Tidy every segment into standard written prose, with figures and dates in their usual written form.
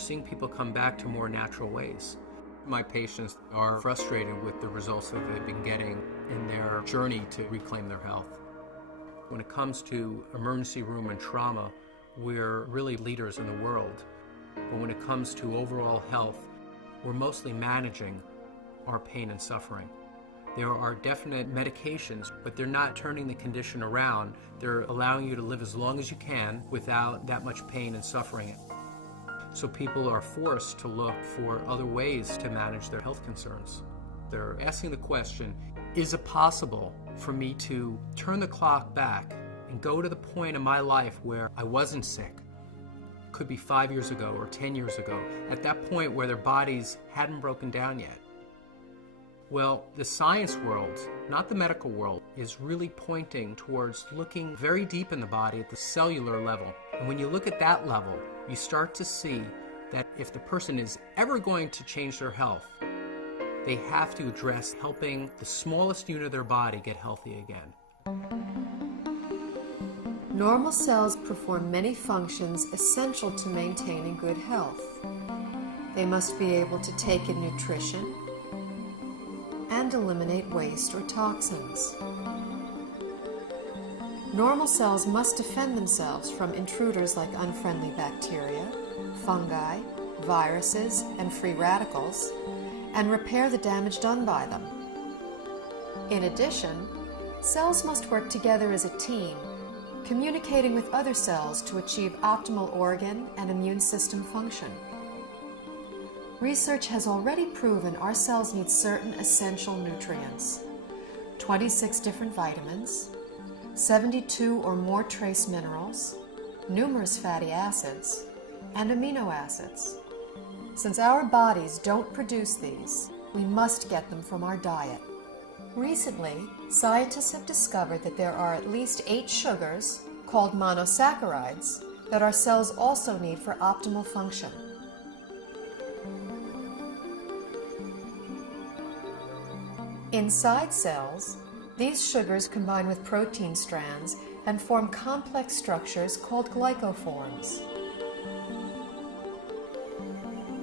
seeing people come back to more natural ways. My patients are frustrated with the results that they've been getting in their journey to reclaim their health. When it comes to emergency room and trauma, we're really leaders in the world. But when it comes to overall health, we're mostly managing our pain and suffering. There are definite medications, but they're not turning the condition around. They're allowing you to live as long as you can without that much pain and suffering. So people are forced to look for other ways to manage their health concerns. They're asking the question, is it possible for me to turn the clock back and go to the point in my life where I wasn't sick? Could be 5 years ago or 10 years ago, at that point where their bodies hadn't broken down yet. Well, the science world, not the medical world, is really pointing towards looking very deep in the body at the cellular level. And when you look at that level, you start to see that if the person is ever going to change their health, they have to address helping the smallest unit of their body get healthy again. Normal cells perform many functions essential to maintaining good health. They must be able to take in nutrition and eliminate waste or toxins. Normal cells must defend themselves from intruders like unfriendly bacteria, fungi, viruses, and free radicals, and repair the damage done by them. In addition, cells must work together as a team, communicating with other cells to achieve optimal organ and immune system function. Research has already proven our cells need certain essential nutrients, 26 different vitamins, 72 or more trace minerals, numerous fatty acids, and amino acids. Since our bodies don't produce these, we must get them from our diet. Recently, scientists have discovered that there are at least 8 sugars, called monosaccharides, that our cells also need for optimal function. Inside cells, these sugars combine with protein strands and form complex structures called glycoforms.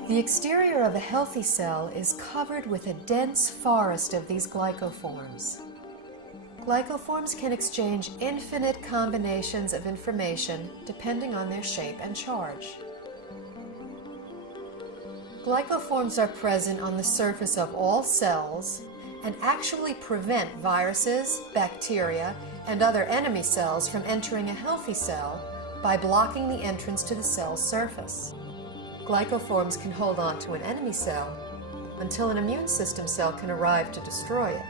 The exterior of a healthy cell is covered with a dense forest of these glycoforms. Glycoforms can exchange infinite combinations of information depending on their shape and charge. Glycoforms are present on the surface of all cells and actually prevent viruses, bacteria, and other enemy cells from entering a healthy cell by blocking the entrance to the cell's surface. Glycoforms can hold on to an enemy cell until an immune system cell can arrive to destroy it.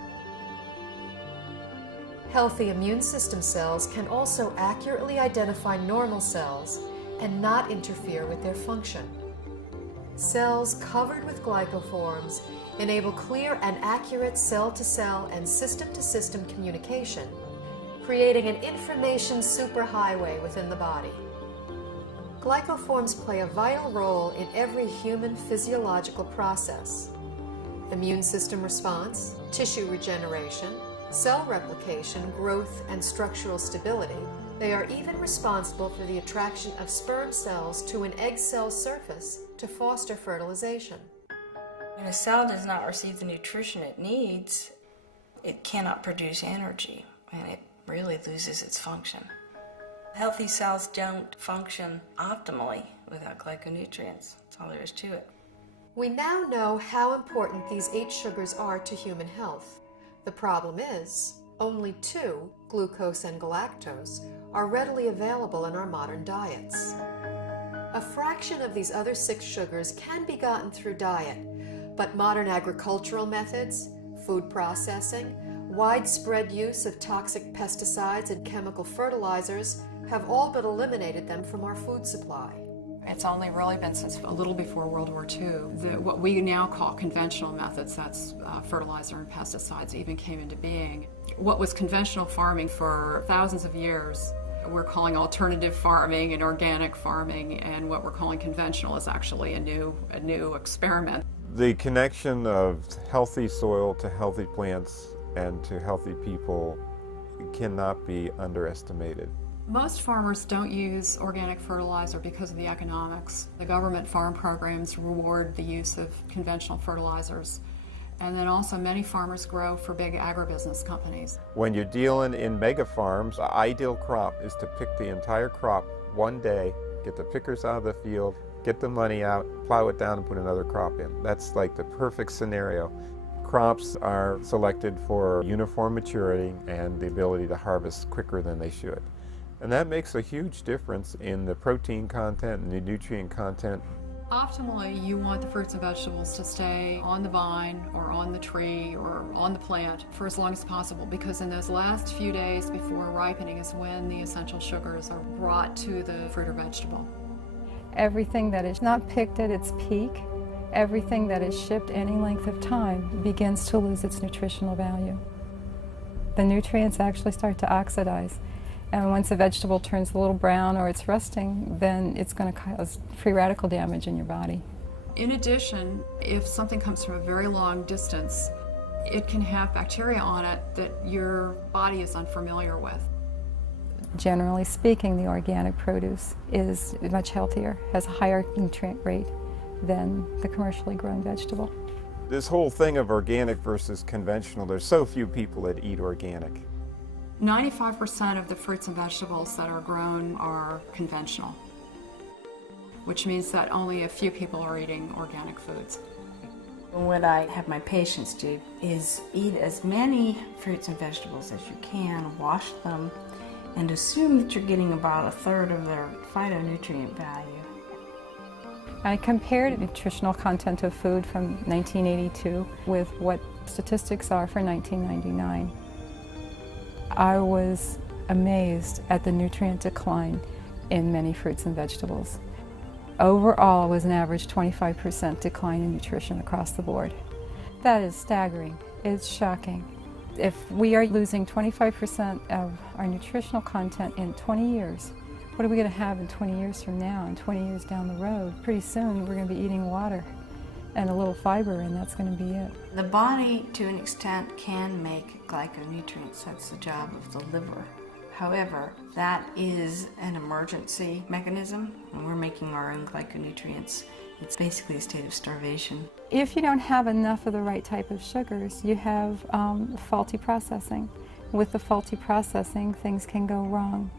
Healthy immune system cells can also accurately identify normal cells and not interfere with their function. Cells covered with glycoforms enable clear and accurate cell-to-cell and system-to-system communication, creating an information superhighway within the body. Glycoforms play a vital role in every human physiological process: immune system response, tissue regeneration, cell replication, growth, and structural stability. They are even responsible for the attraction of sperm cells to an egg cell surface to foster fertilization. When a cell does not receive the nutrition it needs, it cannot produce energy, and it really loses its function. Healthy cells don't function optimally without glyconutrients. That's all there is to it. We now know how important these 8 sugars are to human health. The problem is, only 2, glucose and galactose, are readily available in our modern diets. A fraction of these other 6 sugars can be gotten through diet, but modern agricultural methods, food processing, widespread use of toxic pesticides and chemical fertilizers have all but eliminated them from our food supply. It's only really been since a little before World War II that what we now call conventional methods, that's fertilizer and pesticides, even came into being. What was conventional farming for thousands of years, we're calling alternative farming and organic farming, and what we're calling conventional is actually a new experiment. The connection of healthy soil to healthy plants and to healthy people cannot be underestimated. Most farmers don't use organic fertilizer because of the economics. The government farm programs reward the use of conventional fertilizers. And then also many farmers grow for big agribusiness companies. When you're dealing in mega farms, the ideal crop is to pick the entire crop one day, get the pickers out of the field, get the money out, plow it down and put another crop in. That's like the perfect scenario. Crops are selected for uniform maturity and the ability to harvest quicker than they should. And that makes a huge difference in the protein content and the nutrient content. Optimally, you want the fruits and vegetables to stay on the vine or on the tree or on the plant for as long as possible, because in those last few days before ripening is when the essential sugars are brought to the fruit or vegetable. Everything that is not picked at its peak, everything that is shipped any length of time begins to lose its nutritional value. The nutrients actually start to oxidize. And once a vegetable turns a little brown or it's rusting, then it's going to cause free radical damage in your body. In addition, if something comes from a very long distance, it can have bacteria on it that your body is unfamiliar with. Generally speaking, the organic produce is much healthier, has a higher nutrient rate than the commercially grown vegetable. This whole thing of organic versus conventional, there's so few people that eat organic. 95% of the fruits and vegetables that are grown are conventional, which means that only a few people are eating organic foods. What I have my patients do is eat as many fruits and vegetables as you can, wash them, and assume that you're getting about a third of their phytonutrient value. I compared nutritional content of food from 1982 with what statistics are for 1999. I was amazed at the nutrient decline in many fruits and vegetables. Overall, it was an average 25% decline in nutrition across the board. That is staggering. It's shocking. If we are losing 25% of our nutritional content in 20 years, what are we going to have in 20 years from now and 20 years down the road? Pretty soon we're going to be eating water and a little fiber, and that's going to be it. The body, to an extent, can make glyconutrients. That's the job of the liver. However, that is an emergency mechanism, and we're making our own glyconutrients. It's basically a state of starvation. If you don't have enough of the right type of sugars, you have faulty processing. With the faulty processing, things can go wrong.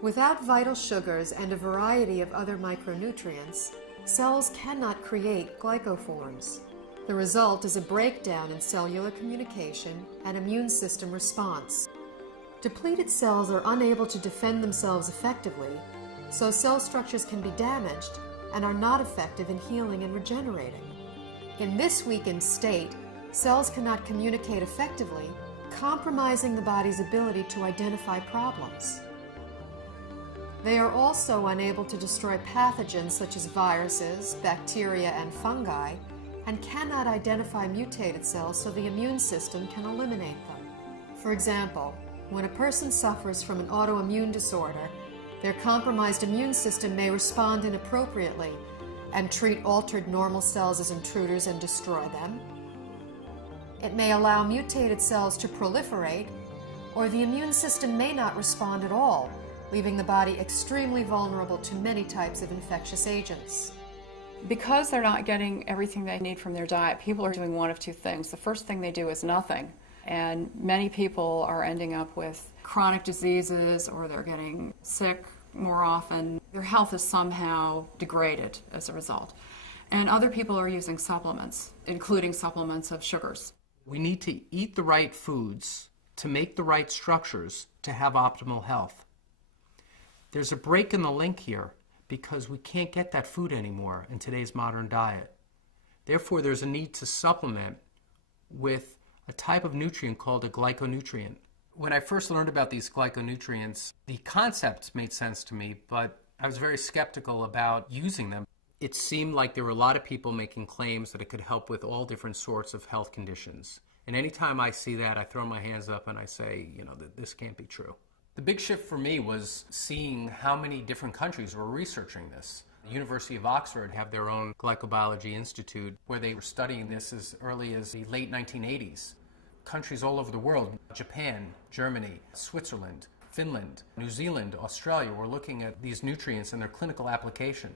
Without vital sugars and a variety of other micronutrients, cells cannot create glycoforms. The result is a breakdown in cellular communication and immune system response. Depleted cells are unable to defend themselves effectively, so cell structures can be damaged and are not effective in healing and regenerating. In this weakened state, cells cannot communicate effectively, compromising the body's ability to identify problems. They are also unable to destroy pathogens such as viruses, bacteria, and fungi, and cannot identify mutated cells so the immune system can eliminate them. For example, when a person suffers from an autoimmune disorder, their compromised immune system may respond inappropriately and treat altered normal cells as intruders and destroy them. It may allow mutated cells to proliferate, or the immune system may not respond at all, leaving the body extremely vulnerable to many types of infectious agents. Because they're not getting everything they need from their diet, people are doing one of two things. The first thing they do is nothing, and many people are ending up with chronic diseases, or they're getting sick more often. Their health is somehow degraded as a result. And other people are using supplements, including supplements of sugars. We need to eat the right foods to make the right structures to have optimal health. There's a break in the link here because we can't get that food anymore in today's modern diet. Therefore, there's a need to supplement with a type of nutrient called a glyconutrient. When I first learned about these glyconutrients, the concepts made sense to me, but I was very skeptical about using them. It seemed like there were a lot of people making claims that it could help with all different sorts of health conditions. And anytime I see that, I throw my hands up and I say, this can't be true. The big shift for me was seeing how many different countries were researching this. The University of Oxford have their own glycobiology institute where they were studying this as early as the late 1980s. Countries all over the world, Japan, Germany, Switzerland, Finland, New Zealand, Australia were looking at these nutrients and their clinical application,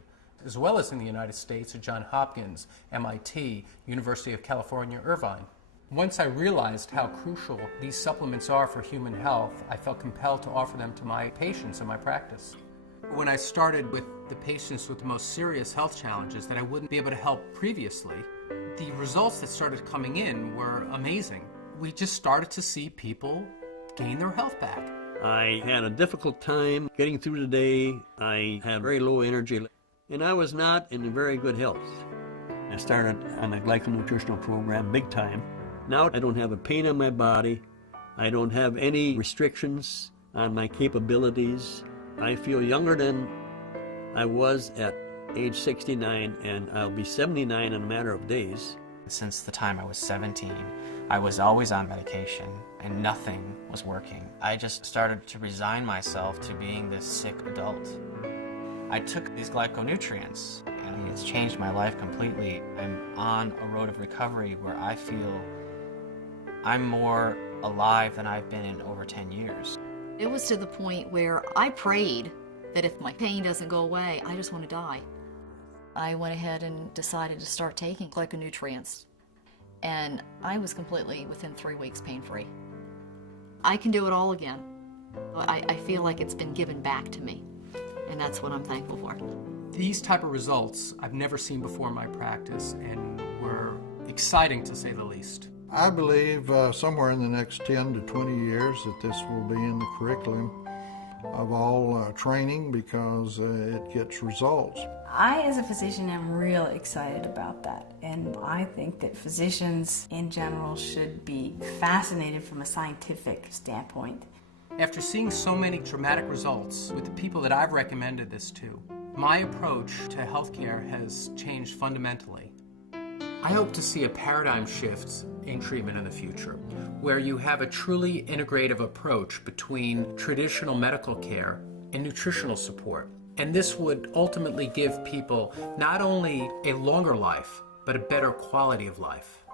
as well as in the United States at Johns Hopkins, MIT, University of California, Irvine. Once I realized how crucial these supplements are for human health, I felt compelled to offer them to my patients in my practice. When I started with the patients with the most serious health challenges that I wouldn't be able to help previously, the results that started coming in were amazing. We just started to see people gain their health back. I had a difficult time getting through the day. I had very low energy, and I was not in very good health. I started on a glyconutritional program big time. Now I don't have a pain in my body. I don't have any restrictions on my capabilities. I feel younger than I was at age 69, and I'll be 79 in a matter of days. Since the time I was 17, I was always on medication and nothing was working. I just started to resign myself to being this sick adult. I took these glyconutrients and it's changed my life completely. I'm on a road of recovery where I feel I'm more alive than I've been in over 10 years. It was to the point where I prayed that if my pain doesn't go away, I just want to die. I went ahead and decided to start taking glyconutrients, and I was completely, within 3 weeks, pain-free. I can do it all again. I feel like it's been given back to me, and that's what I'm thankful for. These type of results I've never seen before in my practice and were exciting to say the least. I believe somewhere in the next 10 to 20 years that this will be in the curriculum of all training because it gets results. I, as a physician, am real excited about that, and I think that physicians in general should be fascinated from a scientific standpoint. After seeing so many dramatic results with the people that I've recommended this to, my approach to healthcare has changed fundamentally. I hope to see a paradigm shift in treatment in the future, where you have a truly integrative approach between traditional medical care and nutritional support. And this would ultimately give people not only a longer life, but a better quality of life.